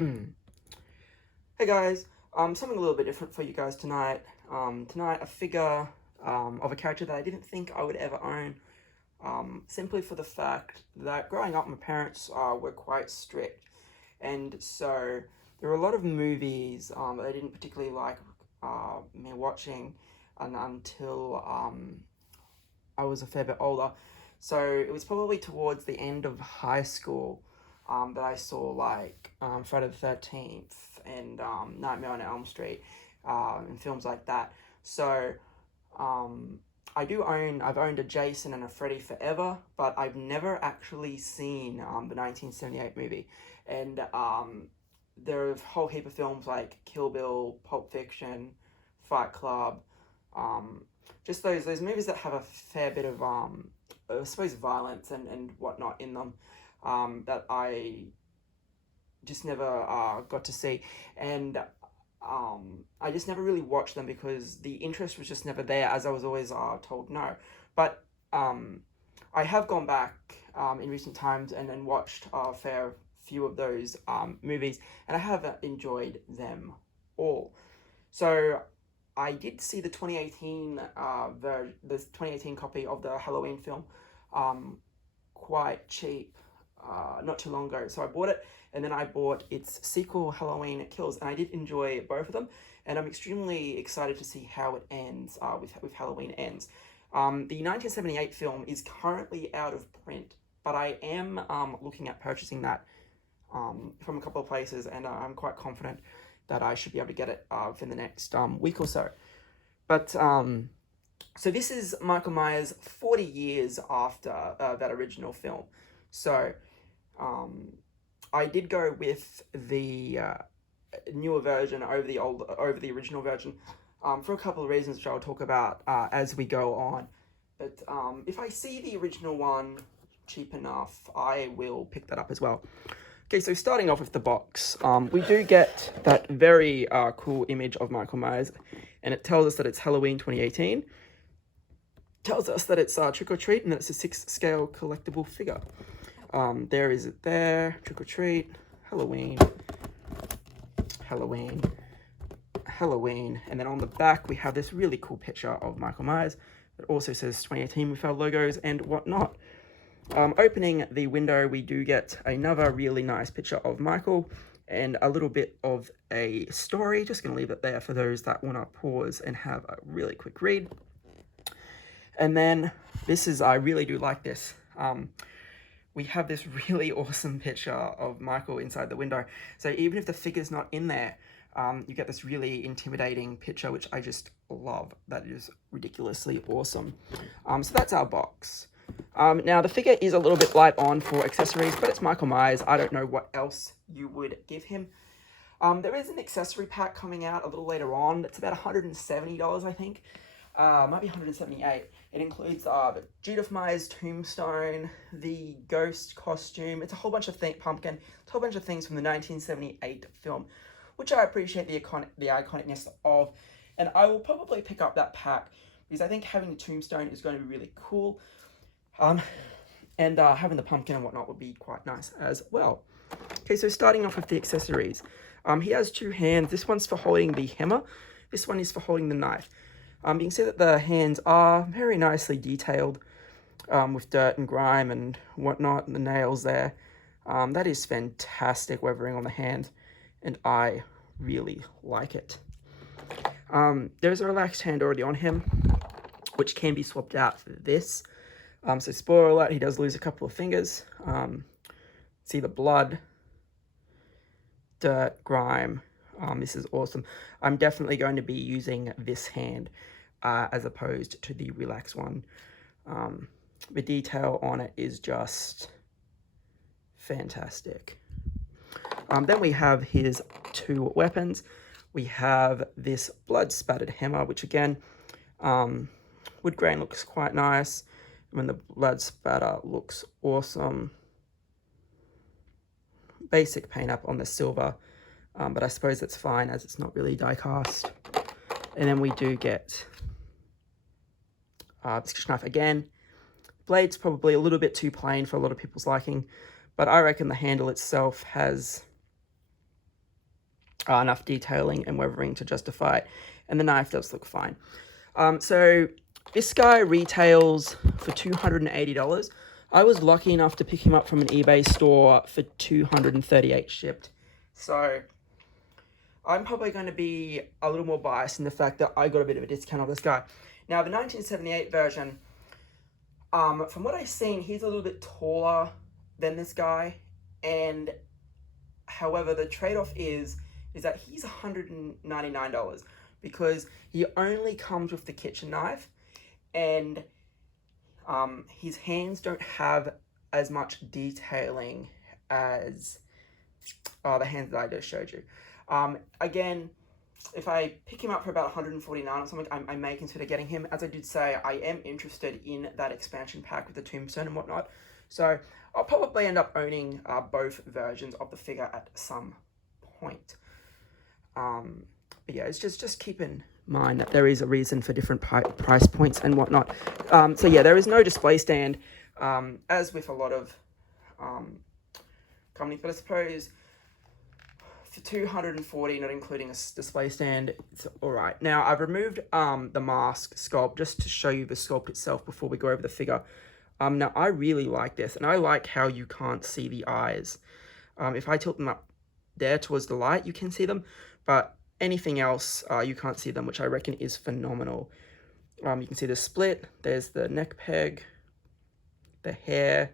Hey guys, something a little bit different for you guys tonight. Tonight, a figure of a character that I didn't think I would ever own, simply for the fact that growing up, my parents were quite strict, and so there were a lot of movies that I didn't particularly like me watching until I was a fair bit older. So it was probably towards the end of high school that I saw like Friday the 13th and Nightmare on Elm Street and films like that. So I've owned a Jason and a Freddy forever, but I've never actually seen the 1978 movie. And there are a whole heap of films like Kill Bill, Pulp Fiction, Fight Club, just those movies that have a fair bit of I suppose violence and whatnot in them, that I just never got to see, and I just never really watched them because the interest was just never there, as I was always told no. But I have gone back in recent times and watched a fair few of those movies, and I have enjoyed them all. So I did see the 2018 the 2018 copy of the Halloween film quite cheap not too long ago. So I bought it, and then I bought its sequel, Halloween Kills, and I did enjoy both of them, and I'm extremely excited to see how it ends with Halloween Ends. The 1978 film is currently out of print, but I am looking at purchasing that from a couple of places, and I'm quite confident that I should be able to get it within the next week or so. But so this is Micheal Myers 40 years after that original film. So I did go with the newer version over the original version for a couple of reasons, which I'll talk about as we go on. But if I see the original one cheap enough, I will pick that up as well. Okay, so starting off with the box, we do get that very cool image of Micheal Myers, and it tells us that it's Halloween 2018. Tells us that it's Trick or Treat, and that it's a 6-scale collectible figure. There is it there, Trick or Treat, Halloween, Halloween, Halloween, and then on the back we have this really cool picture of Micheal Myers that also says 2018 with our logos and whatnot. Opening the window, we do get another really nice picture of Micheal and a little bit of a story. Just going to leave it there for those that want to pause and have a really quick read. And then I really do like this. We have this really awesome picture of Micheal inside the window. So even if the figure's not in there, you get this really intimidating picture, which I just love. That is ridiculously awesome. So that's our box. Now, the figure is a little bit light on for accessories, but it's Micheal Myers. I don't know what else you would give him. There is an accessory pack coming out a little later on. It's about $170, I think. Might be $178. It includes the Judith Myers tombstone, the ghost costume. It's a whole bunch of pumpkin. It's a whole bunch of things from the 1978 film, which I appreciate the iconicness of. And I will probably pick up that pack because I think having the tombstone is going to be really cool. And having the pumpkin and whatnot would be quite nice as well. Okay, so starting off with the accessories. He has two hands. This one's for holding the hammer. This one is for holding the knife. You can see that the hands are very nicely detailed with dirt and grime and whatnot, and the nails there. That is fantastic weathering on the hand, and I really like it. There's a relaxed hand already on him, which can be swapped out for this. So spoiler alert, he does lose a couple of fingers. See the blood, dirt, grime. This is awesome. I'm definitely going to be using this hand as opposed to the relaxed one. The detail on it is just fantastic. Then we have his two weapons. We have this blood spattered hammer, which again, wood grain looks quite nice. When the blood spatter looks awesome. Basic paint up on the silver, but I suppose that's fine as it's not really die cast. And then we do get the stitch knife again. Blade's probably a little bit too plain for a lot of people's liking, but I reckon the handle itself has enough detailing and weathering to justify it. And the knife does look fine. So this guy retails for $280. I was lucky enough to pick him up from an eBay store for $238 shipped. So I'm probably going to be a little more biased in the fact that I got a bit of a discount on this guy. Now, the 1978 version, from what I've seen, he's a little bit taller than this guy. And however, the trade-off is that he's $199 because he only comes with the kitchen knife, and his hands don't have as much detailing as the hands that I just showed you. Again, if I pick him up for about $149 or something, I may consider getting him. As I did say, I am interested in that expansion pack with the tombstone and whatnot. So I'll probably end up owning both versions of the figure at some point. But yeah, it's just keep in mind that there is a reason for different price points and whatnot. So yeah, there is no display stand, as with a lot of companies, but I suppose for $240, not including a display stand, it's all right. Now, I've removed the mask sculpt just to show you the sculpt itself before we go over the figure. Now, I really like this, and I like how you can't see the eyes. If I tilt them up there towards the light, you can see them, but anything else, you can't see them, which I reckon is phenomenal. You can see the split, there's the neck peg, the hair,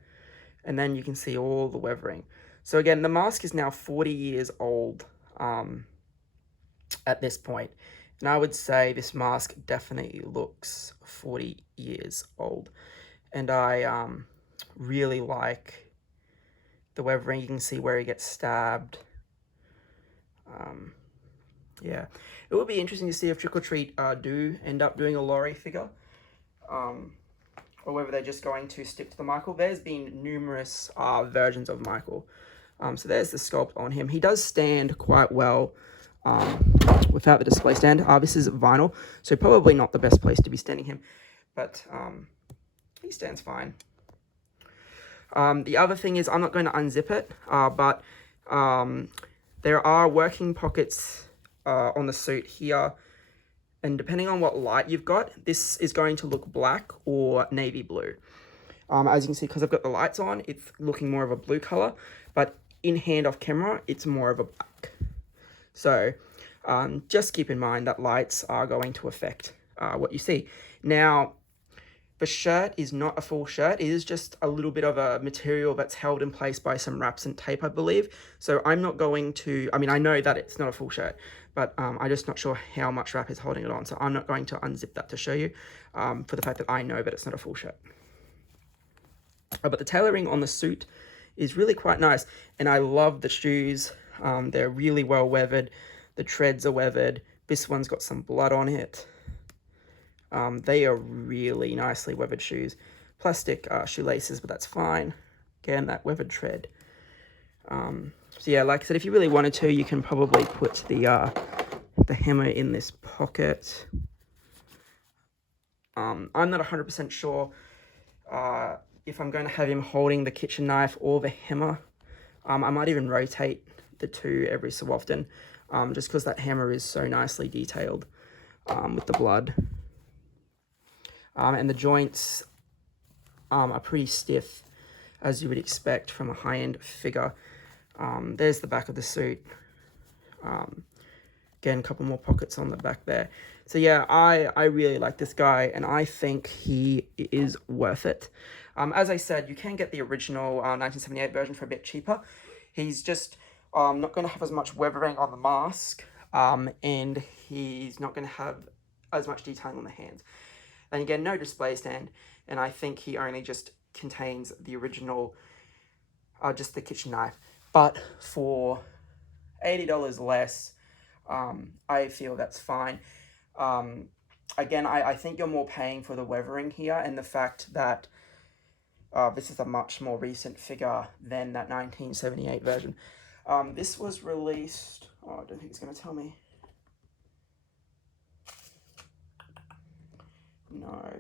and then you can see all the weathering. So again, the mask is now 40 years old at this point. And I would say this mask definitely looks 40 years old. And I really like the weathering. You can see where he gets stabbed. Yeah, it will be interesting to see if Trick or Treat do end up doing a Laurie figure. Or whether they're just going to stick to the Micheal. There's been numerous versions of Micheal. So there's the sculpt on him. He does stand quite well without the display stand. This is vinyl, so probably not the best place to be standing him, but he stands fine. The other thing is I'm not going to unzip it, but there are working pockets on the suit here, and depending on what light you've got, this is going to look black or navy blue. As you can see, because I've got the lights on, it's looking more of a blue color, but in hand off camera, it's more of a black. So just keep in mind that lights are going to affect what you see. Now, the shirt is not a full shirt. It is just a little bit of a material that's held in place by some wraps and tape, I believe. So I'm not going to, I mean, I know that it's not a full shirt, but I'm just not sure how much wrap is holding it on. So I'm not going to unzip that to show you for the fact that I know that it's not a full shirt. But the tailoring on the suit is really quite nice, and I love the shoes. They're really well weathered. The treads are weathered. This one's got some blood on it. They are really nicely weathered shoes. Plastic shoelaces, but that's fine. Again, that weathered tread. So yeah, like I said, if you really wanted to, you can probably put the hammer in this pocket. I'm not 100% sure if I'm going to have him holding the kitchen knife or the hammer. I might even rotate the two every so often, just because that hammer is so nicely detailed with the blood. And the joints are pretty stiff, as you would expect from a high-end figure. There's the back of the suit. Again, a couple more pockets on the back there. So yeah, I really like this guy, and I think he is worth it. As I said, you can get the original 1978 version for a bit cheaper. He's just not going to have as much weathering on the mask, and he's not going to have as much detailing on the hands. And again, no display stand, and I think he only just contains the original, just the kitchen knife. But for $80 less, I feel that's fine. Again, I think you're more paying for the weathering here, and the fact that this is a much more recent figure than that 1978 version. This was released, I don't think it's going to tell me. No.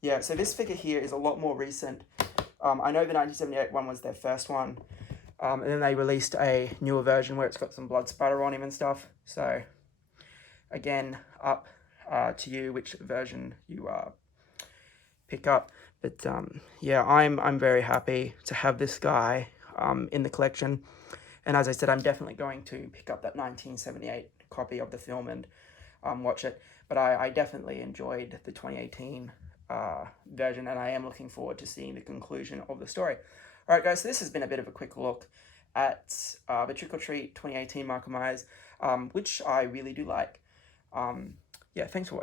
Yeah, so this figure here is a lot more recent. I know the 1978 one was their first one. And then they released a newer version where it's got some blood spatter on him and stuff. So, again, up to you which version you pick up. But yeah, I'm very happy to have this guy in the collection. And as I said, I'm definitely going to pick up that 1978 copy of the film and watch it. But I definitely enjoyed the 2018 version, and I am looking forward to seeing the conclusion of the story. All right, guys, so this has been a bit of a quick look at the Trick or Treat 2018 Micheal Myers, which I really do like. Yeah, thanks for watching.